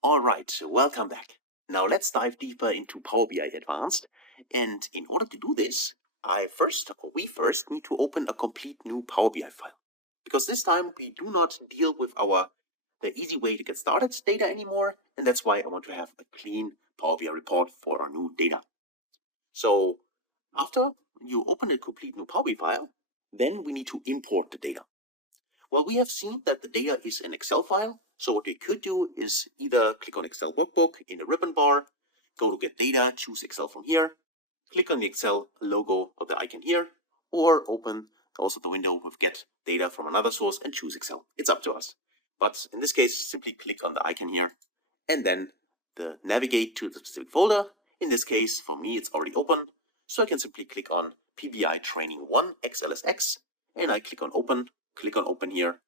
All right, welcome back. Now let's dive deeper into Power BI Advanced. And in order to do this, we first need to open a complete new Power BI file. Because this time we do not deal with the easy way to get started data anymore. And that's why I want to have a clean Power BI report for our new data. So after you open a complete new Power BI file, then we need to import the data. Well, we have seen that the data is an Excel file. So what we could do is either click on Excel Workbook in the ribbon bar, go to Get Data, choose Excel from here, click on the Excel logo or the icon here, or open also the window with Get Data from another source and choose Excel. It's up to us. But in this case, simply click on the icon here and then navigate to the specific folder. In this case, for me, it's already open. So I can simply click on PBI Training 1 XLSX and I click on Open. Click on Open here,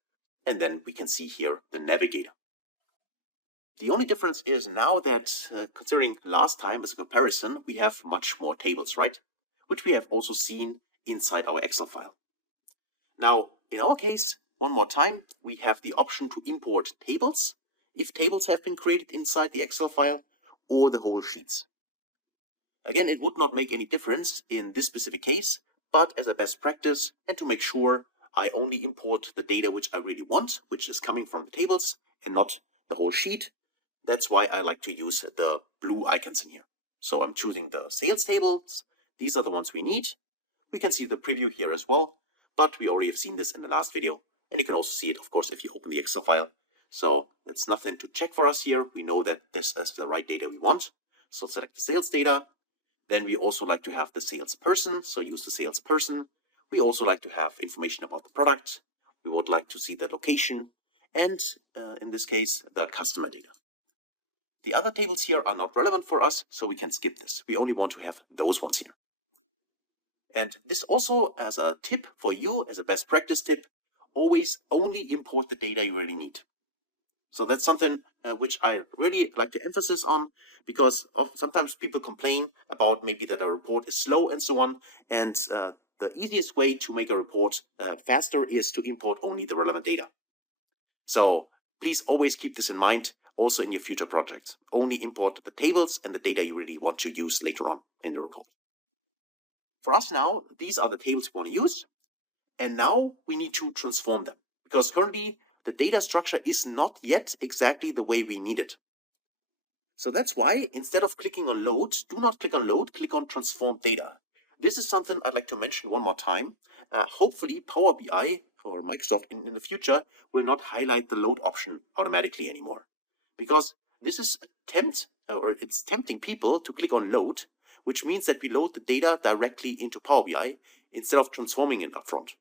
and then we can see here the navigator. The only difference is now that, considering last time as a comparison, we have much more tables, right? Which we have also seen inside our Excel file. Now, in our case, one more time, we have the option to import tables, if tables have been created inside the Excel file, or the whole sheets. Again, it would not make any difference in this specific case, but as a best practice, and to make sure I only import the data which I really want, which is coming from the tables and not the whole sheet. That's why I like to use the blue icons in here. So I'm choosing the sales tables. These are the ones we need. We can see the preview here as well, but we already have seen this in the last video. And you can also see it, of course, if you open the Excel file. So it's nothing to check for us here. We know that this is the right data we want. So select the sales data. Then we also like to have the salesperson. So use the salesperson. We also like to have information about the product. We would like to see the location and in this case, the customer data. The other tables here are not relevant for us, so we can skip this. We only want to have those ones here. And this also as a tip for you, as a best practice tip, always only import the data you really need. So that's something which I really like to emphasize on, because sometimes people complain about maybe that a report is slow and so on. And the easiest way to make a report faster is to import only the relevant data. So please always keep this in mind also in your future projects. Only import the tables and the data you really want to use later on in the report. For us now, these are the tables we want to use. And now we need to transform them, because currently the data structure is not yet exactly the way we need it. So that's why instead of clicking on load, do not click on load, click on transform data. This is something I'd like to mention one more time. Hopefully Power BI or Microsoft in the future will not highlight the load option automatically anymore, because this is it's tempting people to click on load, which means that we load the data directly into Power BI instead of transforming it upfront.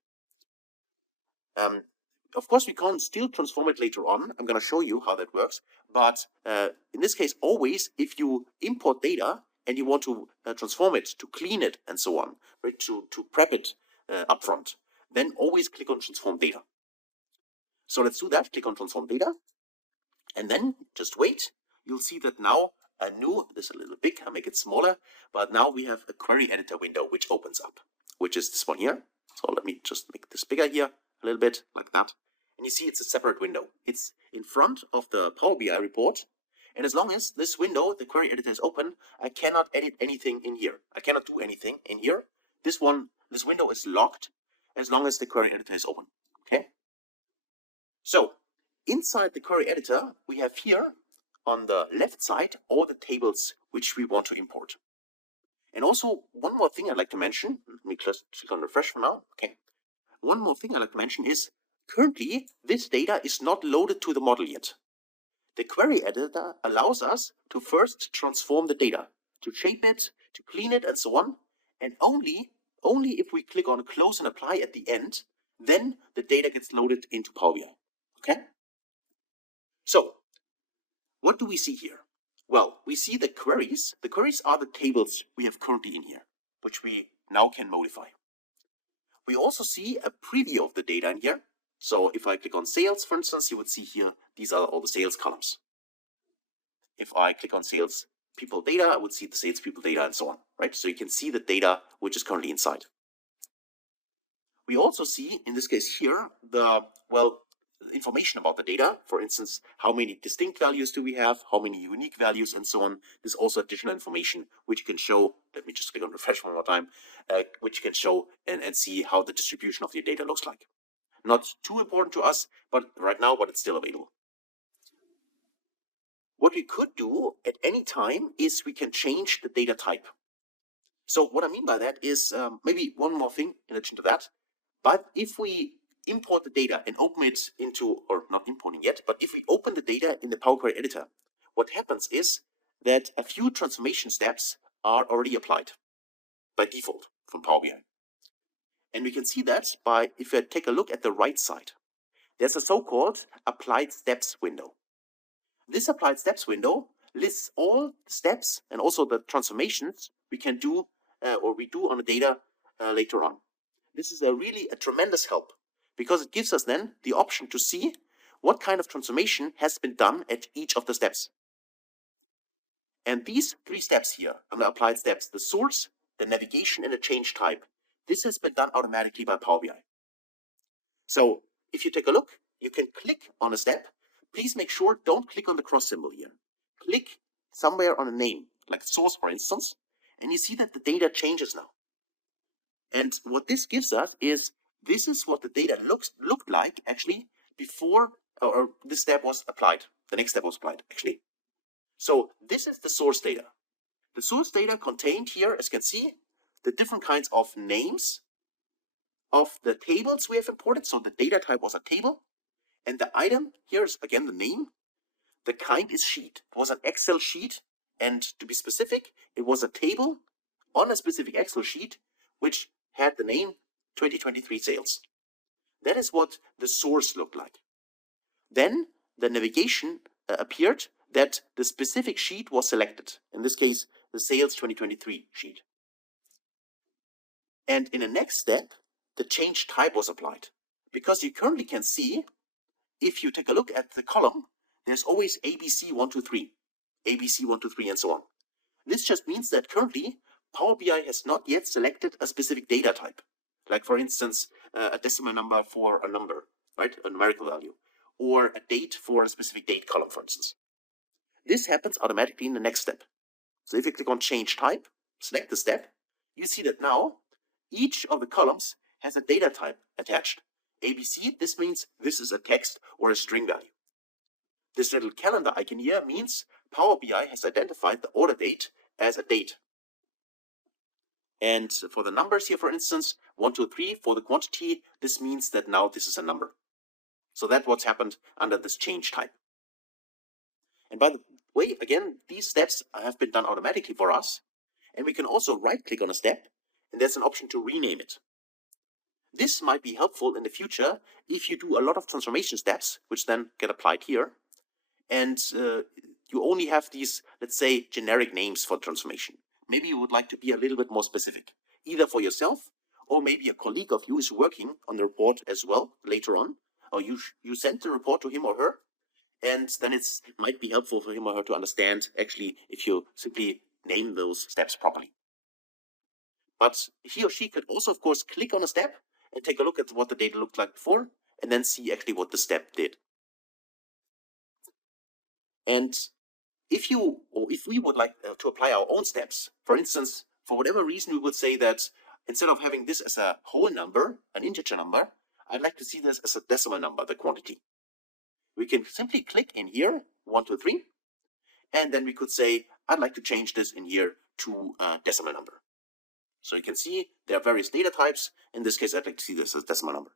Of course, we can still transform it later on. I'm going to show you how that works. But in this case, always, if you import data and you want to transform it, to clean it, and so on, right, to prep it upfront, then always click on transform data. So let's do that. Click on transform data. And then just wait. You'll see that now this is a little big, I'll make it smaller. But now we have a query editor window which opens up, which is this one here. So let me just make this bigger here a little bit, like that. And you see it's a separate window. It's in front of the Power BI report. And as long as this window, the query editor, is open, I cannot edit anything in here. I cannot do anything in here. This window is locked as long as the query editor is open. Okay? So inside the query editor, we have here on the left side all the tables which we want to import. And also one more thing I'd like to mention. Let me just click on refresh for now. Okay. One more thing I'd like to mention is currently this data is not loaded to the model yet. The query editor allows us to first transform the data, to shape it, to clean it, and so on. And only if we click on close and apply at the end, then the data gets loaded into Power BI. Okay? So what do we see here? Well, we see the queries. The queries are the tables we have currently in here, which we now can modify. We also see a preview of the data in here. So if I click on sales, for instance, you would see here, these are all the sales columns. If I click on sales people data, I would see the sales people data and so on, right? So you can see the data which is currently inside. We also see, in this case here, information about the data. For instance, how many distinct values do we have, how many unique values, and so on. There's also additional information which you can show. Let me just click on refresh one more time, which you can show and see how the distribution of your data looks like. Not too important to us, but right now, but it's still available. What we could do at any time is we can change the data type. So what I mean by that is maybe one more thing in addition to that. But if we import the data and open it into, or not importing yet, but if we open the data in the Power Query editor, what happens is that a few transformation steps are already applied by default from Power BI. And we can see that by, if I take a look at the right side, there's a so-called applied steps window. This applied steps window lists all steps and also the transformations we can do or we do on the data later on. This is really a tremendous help because it gives us then the option to see what kind of transformation has been done at each of the steps. And these 3 steps here on the applied steps, the source, the navigation, and the change type, this has been done automatically by Power BI. So if you take a look, you can click on a step. Please make sure don't click on the cross symbol here. Click somewhere on a name, like source for instance, and you see that the data changes now. And what this gives us is, this is what the data looked like actually before or this step was applied. The next step was applied actually. So this is the source data. The source data contained here, as you can see, the different kinds of names of the tables we have imported. So the data type was a table, and the item here is again the name. The kind is sheet. It was an Excel sheet, and to be specific, it was a table on a specific Excel sheet which had the name 2023 sales. That is what the source looked like. Then the navigation appeared that the specific sheet was selected. In this case, the sales 2023 sheet. And in the next step, the change type was applied. Because you currently can see, if you take a look at the column, there's always ABC 1, 2, 3, ABC 1, 2, 3, and so on. This just means that currently Power BI has not yet selected a specific data type. Like for instance, a decimal number for a number, right? A numerical value. Or a date for a specific date column, for instance. This happens automatically in the next step. So if you click on change type, select the step, you see that now each of the columns has a data type attached. ABC, this means this is a text or a string value. This little calendar icon here means Power BI has identified the order date as a date. And for the numbers here, for instance, 1, 2, 3, for the quantity, this means that now this is a number. So that's what's happened under this change type. And by the way, again, these steps have been done automatically for us. And we can also right-click on a step, and there's an option to rename it. This might be helpful in the future if you do a lot of transformation steps, which then get applied here. And you only have these, let's say, generic names for transformation. Maybe you would like to be a little bit more specific, either for yourself, or maybe a colleague of you is working on the report as well later on, or you send the report to him or her, and then it might be helpful for him or her to understand actually if you simply name those steps properly. But he or she could also, of course, click on a step and take a look at what the data looked like before, and then see actually what the step did. And if we would like to apply our own steps, for instance, for whatever reason, we would say that instead of having this as a whole number, an integer number, I'd like to see this as a decimal number, the quantity. We can simply click in here, 1, 2, 3, and then we could say, I'd like to change this in here to a decimal number. So you can see there are various data types. In this case, I'd like to see this as decimal number.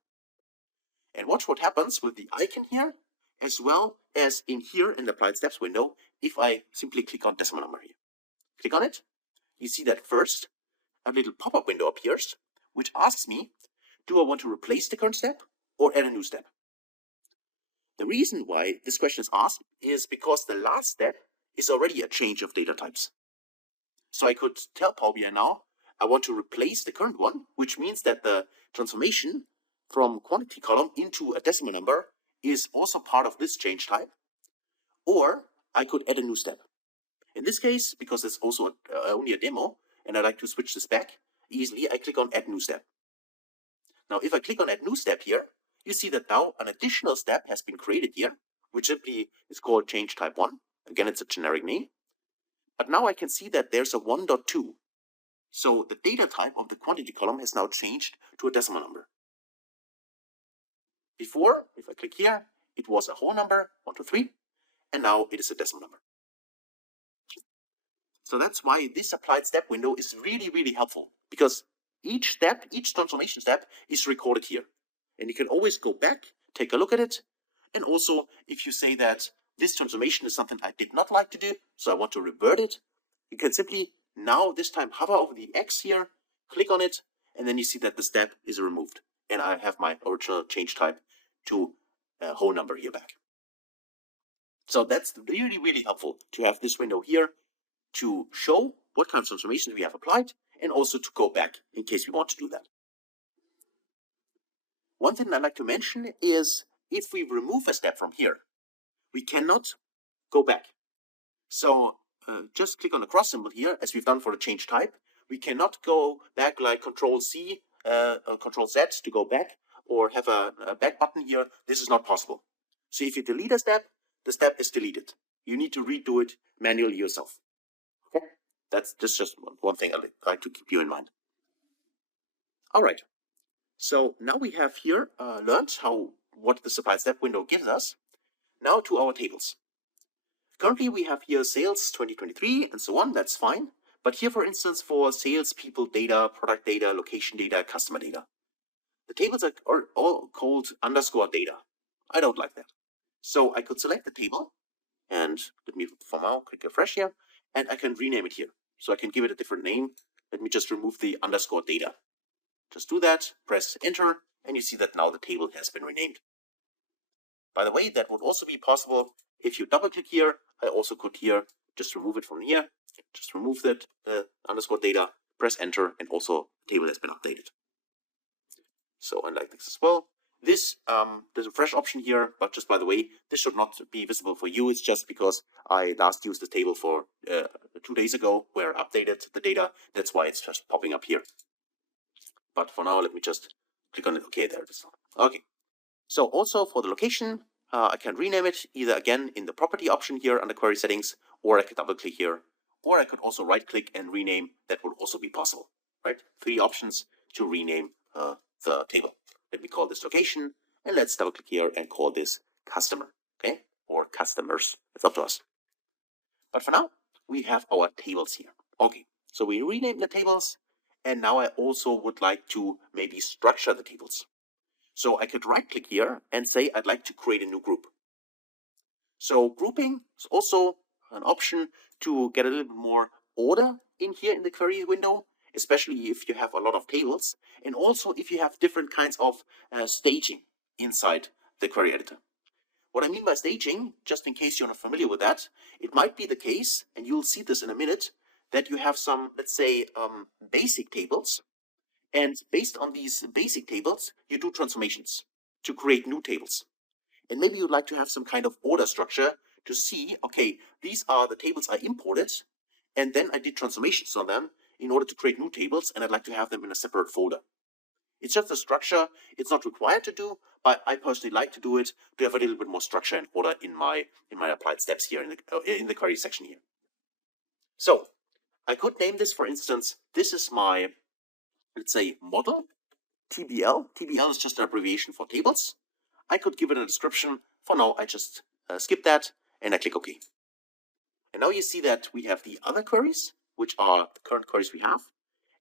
And watch what happens with the icon here, as well as in here in the applied steps window, if I simply click on decimal number here. Click on it, you see that first a little pop-up window appears, which asks me, do I want to replace the current step or add a new step? The reason why this question is asked is because the last step is already a change of data types. So I could tell Power BI now, I want to replace the current one, which means that the transformation from quantity column into a decimal number is also part of this change type. Or I could add a new step. In this case, because it's also only a demo, and I'd like to switch this back easily, I click on Add New Step. Now, if I click on Add New Step here, you see that now an additional step has been created here, which simply is called change type 1. Again, it's a generic name. But now I can see that there's a 1.2. So the data type of the quantity column has now changed to a decimal number. Before, if I click here, it was a whole number, 1, 2, 3, and now it is a decimal number. So that's why this applied step window is really, really helpful, because each step, each transformation step is recorded here. And you can always go back, take a look at it. And also, if you say that this transformation is something I did not like to do, so I want to revert it, you can simply now this time hover over the X here, click on it, and then you see that the step is removed. And I have my original change type to a whole number here back. So that's really, really helpful to have this window here to show what kind of transformations we have applied, and also to go back in case we want to do that. One thing I'd like to mention is if we remove a step from here, we cannot go back. So just click on the cross symbol here, as we've done for the change type. We cannot go back like Control C or Control Z to go back, or have a back button here. This is not possible. So if you delete a step, the step is deleted. You need to redo it manually yourself. Okay? That's just one thing I'd like to keep you in mind. All right. So now we have here learned what the applied step window gives us. Now to our tables. Currently we have here sales 2023 and so on, that's fine. But here, for instance, for salespeople data, product data, location data, customer data, the tables are all called underscore data. I don't like that. So I could select the table, and let me for now click refresh here, and I can rename it here. So I can give it a different name. Let me just remove the underscore data. Just do that, press enter, and you see that now the table has been renamed. By the way, that would also be possible if you double click here. I also could here just remove it from here. Just remove that underscore data, press enter, and also the table has been updated. So I like this as well. This, there's a fresh option here, but just by the way, this should not be visible for you. It's just because I last used the table for 2 days ago where I updated the data. That's why it's just popping up here. But for now, let me just click on it. Okay, there it is. Okay. So also for the location, I can rename it either again in the property option here under query settings, or I could double click here, or I could also right click and rename. That would also be possible, right? 3 options to rename the table. Let me call this location, and let's double click here and call this customer, okay? Or customers, it's up to us. But for now, we have our tables here. Okay, so we renamed the tables, and now I also would like to maybe structure the tables. So I could right click here and say I'd like to create a new group. So grouping is also an option to get a little bit more order in here in the query window, especially if you have a lot of tables, and also if you have different kinds of staging inside the query editor. What I mean by staging, just in case you're not familiar with that, it might be the case, and you'll see this in a minute, that you have some, let's say, basic tables. And based on these basic tables, you do transformations to create new tables. And maybe you'd like to have some kind of order structure to see, okay, these are the tables I imported, and then I did transformations on them in order to create new tables, and I'd like to have them in a separate folder. It's just a structure. It's not required to do, but I personally like to do it to have a little bit more structure and order in my applied steps here in the query section here. So I could name this, for instance, this is my, let's say, model, TBL. TBL is just an abbreviation for tables. I could give it a description. For now, I just skip that and I click OK. And now you see that we have the other queries, which are the current queries we have,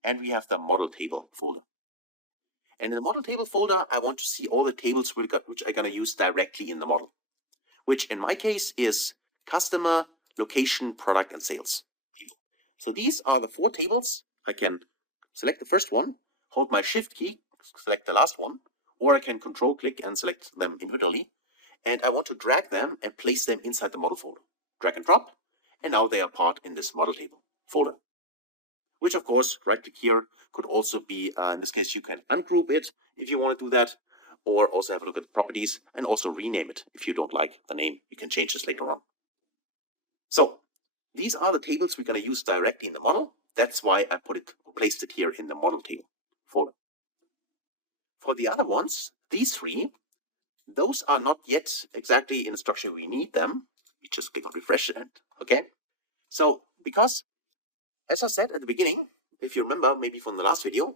and we have the model table folder. And in the model table folder, I want to see all the tables which I'm going to use directly in the model, which in my case is customer, location, product, and sales. So these are the 4 tables. I can select the first one, hold my shift key, select the last one, or I can control click and select them individually. And I want to drag them and place them inside the model folder. Drag and drop, and now they are part in this model table folder. Which of course, right click here could also be, in this case, you can ungroup it if you want to do that, or also have a look at the properties and also rename it. If you don't like the name, you can change this later on. So these are the tables we're going to use directly in the model. That's why I placed it here in the model table folder. For the other ones, these 3, those are not yet exactly in the structure we need them. We just click on refresh and okay. So because, as I said at the beginning, if you remember maybe from the last video,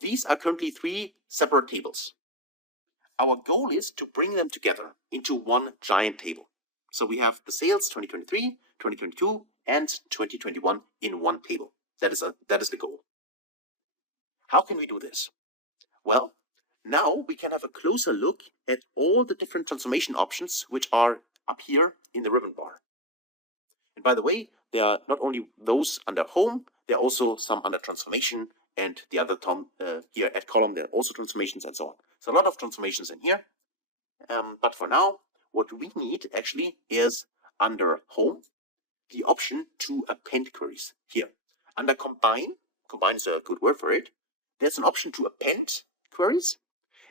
these are currently 3 separate tables. Our goal is to bring them together into one giant table. So we have the sales 2023, 2022, and 2021 in one table. That is the goal. How can we do this? Well, now we can have a closer look at all the different transformation options which are up here in the ribbon bar. And by the way, there are not only those under home, there are also some under transformation, and the other here at column, there are also transformations and so on. So a lot of transformations in here. But for now, what we need actually is under home, the option to append queries here. Under combine is a good word for it, there's an option to append queries.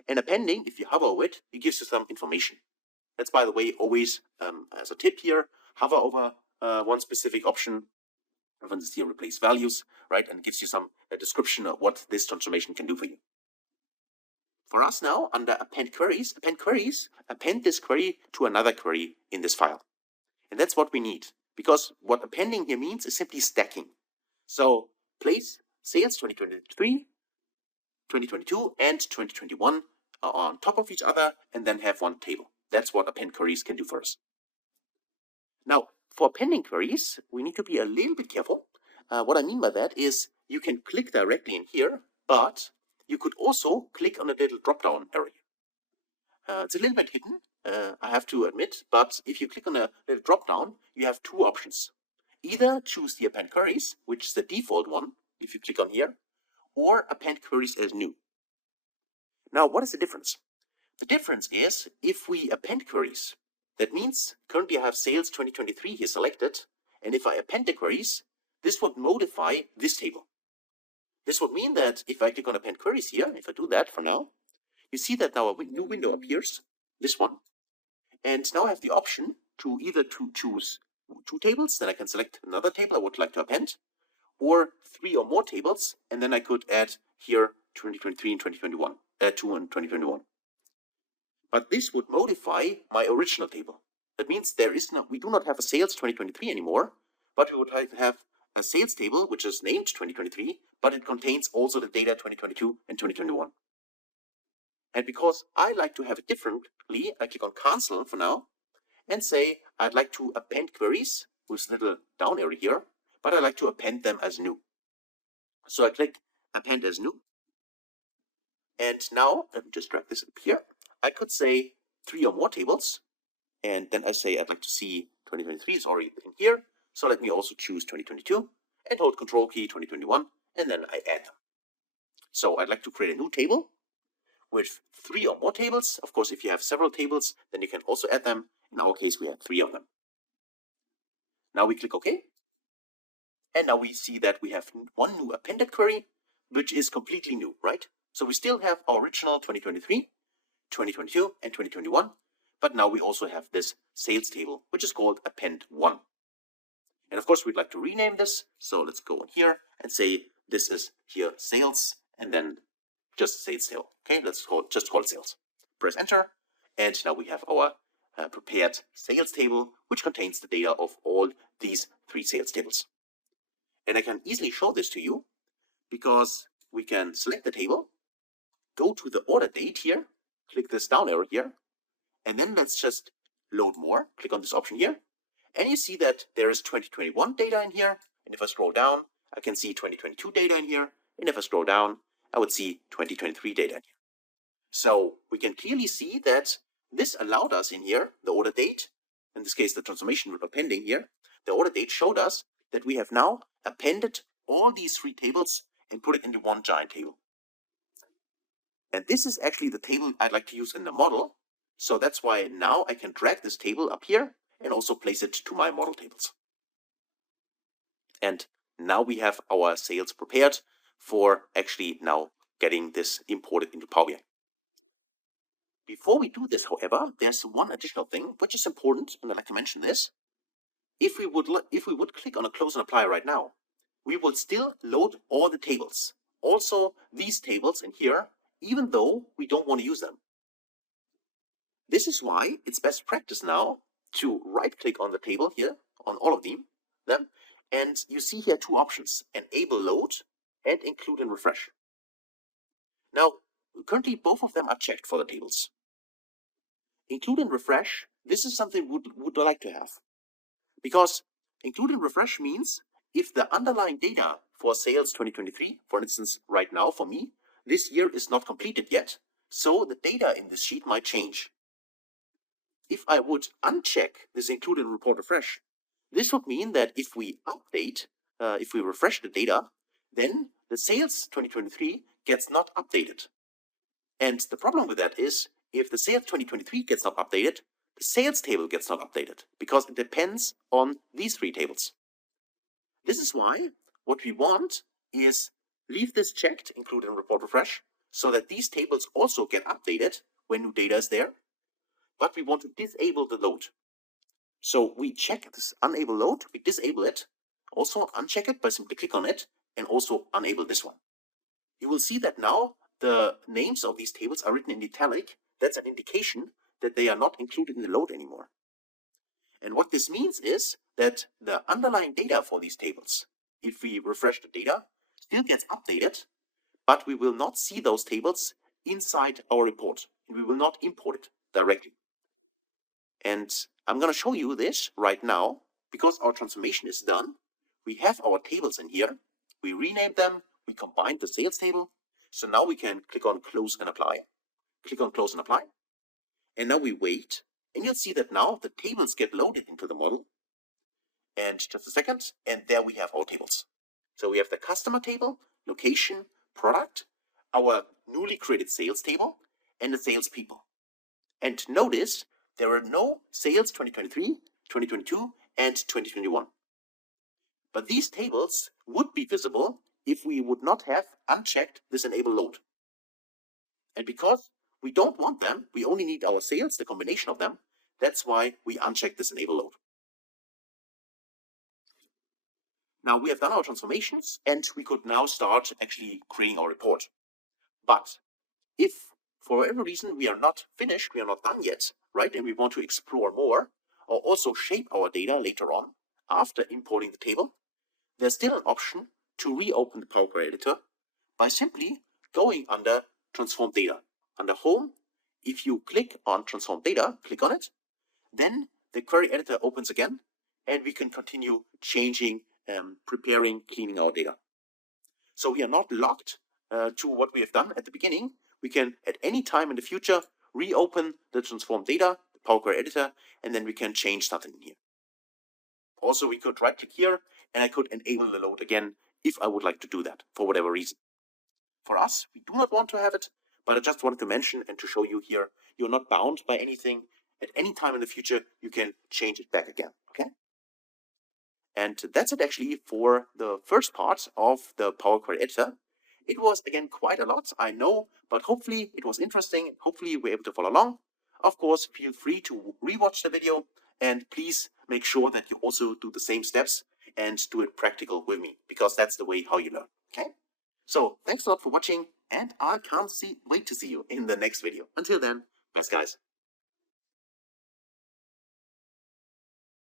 And appending, if you hover over it, it gives you some information. That's, by the way, always as a tip here, hover over one specific option. For instance, here replace values, right? And it gives you some description of what this transformation can do for you. For us now, under append queries, append this query to another query in this file. And that's what we need, because what appending here means is simply stacking. So place sales 2023, 2022, and 2021 on top of each other, and then have one table. That's what append queries can do for us. Now, for appending queries, we need to be a little bit careful. What I mean by that is you can click directly in here, but you could also click on a little drop-down area. It's a little bit hidden, I have to admit, but if you click on a little drop-down, you have 2 options. Either choose the append queries, which is the default one, if you click on here, or append queries as new. Now, what is the difference? The difference is if we append queries, that means currently I have sales 2023 here selected, and if I append the queries, this would modify this table. This would mean that if I click on append queries here, if I do that for now, you see that now a new window appears, this one, and now I have the option to either choose 2 tables, then I can select another table I would like to append, or 3 or more tables, and then I could add here 2023 and 2021, 2 and 2021. But this would modify my original table. That means we do not have a sales 2023 anymore, but we would have a sales table which is named 2023, but it contains also the data 2022 and 2021. And because I like to have it differently, I click on cancel for now and say I'd like to append queries with a little down arrow here, but I like to append them as new. So I click append as new. And now, let me just drag this up here. I could say 3 or more tables, and then I say I'd like to see 2023 is already in here, so let me also choose 2022 and hold Control key 2021, and then I add them. So I'd like to create a new table with 3 or more tables. Of course, if you have several tables, then you can also add them. In our case, we have 3 of them. Now we click OK, and now we see that we have one new appended query, which is completely new, right? So we still have our original 2023, 2022, and 2021, but now we also have this sales table, which is called append 1. And of course, we'd like to rename this. So let's go in here and say this is here sales, and then just sales table. Okay, let's just call it sales. Press enter, and now we have our prepared sales table, which contains the data of all these 3 sales tables. And I can easily show this to you because we can select the table, go to the order date here, click this down arrow here, and then let's just load more. Click on this option here, and you see that there is 2021 data in here. And if I scroll down, I can see 2022 data in here. And if I scroll down, I would see 2023 data in here. So we can clearly see that this allowed us in here, the order date, in this case, the transformation appending here, the order date showed us that we have now appended all these 3 tables and put it into one giant table. And this is actually the table I'd like to use in the model. So that's why now I can drag this table up here and also place it to my model tables. And now we have our sales prepared for actually now getting this imported into Power BI. Before we do this, however, there's one additional thing which is important, and I'd like to mention this. If we would click on a close and apply right now, we will still load all the tables, also these tables in here, even though we don't want to use them. This is why it's best practice now to right click on the table here, on all of them, and you see here two options, enable load and include and refresh. Now, currently both of them are checked for the tables. Include and refresh, this is something would like to have. Because include and refresh means if the underlying data for sales 2023, for instance, right now for me, this year is not completed yet, so the data in this sheet might change. If I would uncheck this include and report refresh, this would mean that if we update, if we refresh the data, then the sales 2023 gets not updated. And the problem with that is if the sales 2023 gets not updated, the sales table gets not updated because it depends on these three tables. This is why what we want is leave this checked, include and report refresh, so that these tables also get updated when new data is there, but we want to disable the load. So we check this enable load, we disable it, also uncheck it by simply click on it, and also enable this one. You will see that now the names of these tables are written in italic. That's an indication that they are not included in the load anymore. And what this means is that the underlying data for these tables, if we refresh the data, still gets updated, but we will not see those tables inside our report. We will not import it directly. And I'm going to show you this right now because our transformation is done. We have our tables in here. We renamed them. We combined the sales table. So now we can click on close and apply. Click on close and apply. And now we wait. And you'll see that now the tables get loaded into the model. And just a second. And there we have our tables. So we have the customer table, location, product, our newly created sales table, and the sales people. And notice there are no sales 2023, 2022, and 2021. But these tables would be visible if we would not have unchecked this enable load. And because we don't want them, we only need our sales, the combination of them. That's why we uncheck this enable load. Now we have done our transformations and we could now start actually creating our report. But if for whatever reason we are not finished, we are not done yet, right? And we want to explore more or also shape our data later on after importing the table, there's still an option to reopen the Power Query editor by simply going under Transform Data. Under Home, if you click on Transform Data, click on it, then the query editor opens again and we can continue changing, preparing, cleaning our data. So we are not locked to what we have done at the beginning. We can at any time in the future reopen the transform data, the Power Query editor, and then we can change something in here. Also, we could right click here and I could enable the load again if I would like to do that for whatever reason. For us, we do not want to have it, but I just wanted to mention and to show you here, you're not bound by anything. At any time in the future, you can change it back again, okay? And that's it actually for the first part of the Power Query editor. It was again quite a lot, I know, but hopefully it was interesting. Hopefully you were able to follow along. Of course, feel free to rewatch the video and please make sure that you also do the same steps and do it practical with me because that's the way how you learn, okay? So thanks a lot for watching and I can't wait to see you in the next video. Until then, best guys.